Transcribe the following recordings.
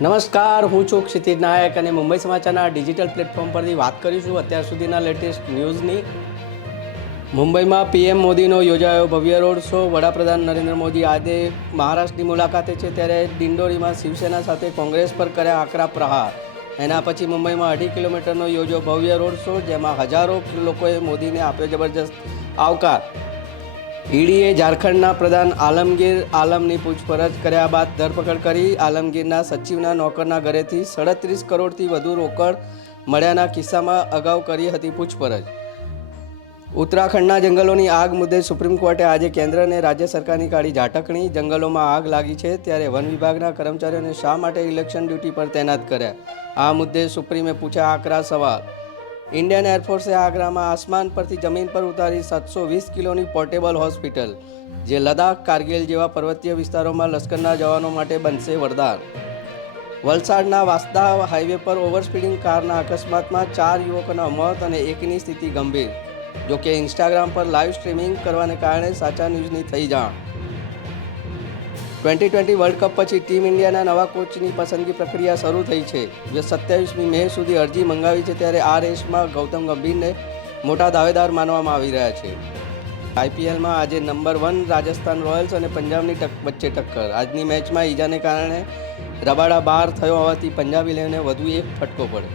નમસ્કાર, હું છું ક્ષિતિજ નાયક અને મુંબઈ સમાચારના ડિજિટલ પ્લેટફોર્મ પરથી વાત કરીશું અત્યાર સુધીના લેટેસ્ટ ન્યૂઝની. મુંબઈમાં પીએમ મોદીનો યોજાયો ભવ્ય રોડ શો. વડાપ્રધાન નરેન્દ્ર મોદી આજે મહારાષ્ટ્રની મુલાકાતે છે ત્યારે દિંડોરીમાં શિવસેના સાથે કોંગ્રેસ પર કર્યા આકરા પ્રહાર. એના પછી મુંબઈમાં અઢી કિલોમીટરનો યોજો ભવ્ય રોડ શો, જેમાં હજારો લોકોએ મોદીને આપ્યો જબરજસ્ત આવકાર. ઈડીએ ઝારખંડના પ્રધાન આલમગીર આલમની પૂછપરછ કર્યા બાદ ધરપકડ કરી. આલમગીરના સચિવના નોકરના ઘરેથી સાડત્રીસ કરોડથી વધુ રોકડ મળ્યાના કિસ્સામાં અગાઉ કરી હતી પૂછપરછ. ઉત્તરાખંડના જંગલોની આગ મુદ્દે સુપ્રીમ કોર્ટે આજે કેન્દ્ર અને રાજ્ય સરકારની કાઢી ઝાટકણી. જંગલોમાં આગ લાગી છે ત્યારે વન વિભાગના કર્મચારીઓને શા માટે ઇલેક્શન ડ્યુટી પર તૈનાત કર્યા? આ મુદ્દે સુપ્રીમે પૂછ્યા આકરા સવાલ. ઇન્ડિયન એરફોર્સે આગ્રામાં આસમાન પરથી જમીન પર ઉતારી સાતસો વીસ કિલોની પોર્ટેબલ હોસ્પિટલ, જે લદાખ કારગિલ જેવા પર્વતીય વિસ્તારોમાં લશ્કરના જવાનો માટે બનશે વરદાન વલસાડના વાસદા હાઈવે પર ઓવરસ્પીડિંગ કારના અકસ્માતમાં ચાર યુવકોના મોત અને એકની સ્થિતિ ગંભીર. જોકે ઇન્સ્ટાગ્રામ પર લાઈવ સ્ટ્રીમિંગ કરવાને કારણે સાચા ન્યૂઝની થઈ જાણ. ટ્વેન્ટી ટ્વેન્ટી વર્લ્ડ કપ પછી ટીમ ઇન્ડિયાના નવા કોચની પસંદગી પ્રક્રિયા શરૂ થઈ છે. જે સત્યાવીસમી મે સુધી અરજી મંગાવી છે ત્યારે આ રેસમાં ગૌતમ ગંભીરને મોટા દાવેદાર માનવામાં આવી રહ્યા છે. આઈપીએલમાં આજે નંબર વન રાજસ્થાન રોયલ્સ અને પંજાબની ટક, વચ્ચે ટક્કર. આજની મેચમાં ઈજાને કારણે રબાડા બહાર થયો હોવાથી પંજાબી લેવને વધુ એક ફટકો પડે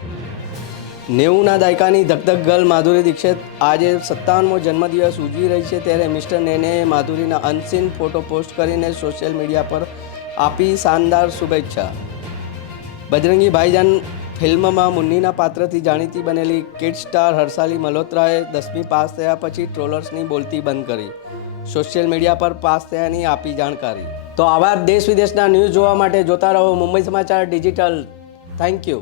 નેવુંના દાયકાની ધકધક ગર્લ માધુરી દીક્ષિત આજે સત્તાવનમો જન્મદિવસ ઉજવી રહી છે ત્યારે મિસ્ટર નેનેએ માધુરીના અનસીન ફોટો પોસ્ટ કરીને સોશિયલ મીડિયા પર આપી શાનદાર શુભેચ્છા. બજરંગી ભાઈજાન ફિલ્મમાં મુન્નીના પાત્રથી જાણીતી બનેલી કિડ સ્ટાર હર્ષાલી મલ્હોત્રાએ દસમી પાસ થયા પછી ટ્રોલર્સની બોલતી બંધ કરી. સોશિયલ મીડિયા પર પાસ થયાની આપી જાણકારી. તો આવા દેશ વિદેશના ન્યૂઝ જોવા માટે જોતા રહો મુંબઈ સમાચાર ડિજિટલ. Thank you.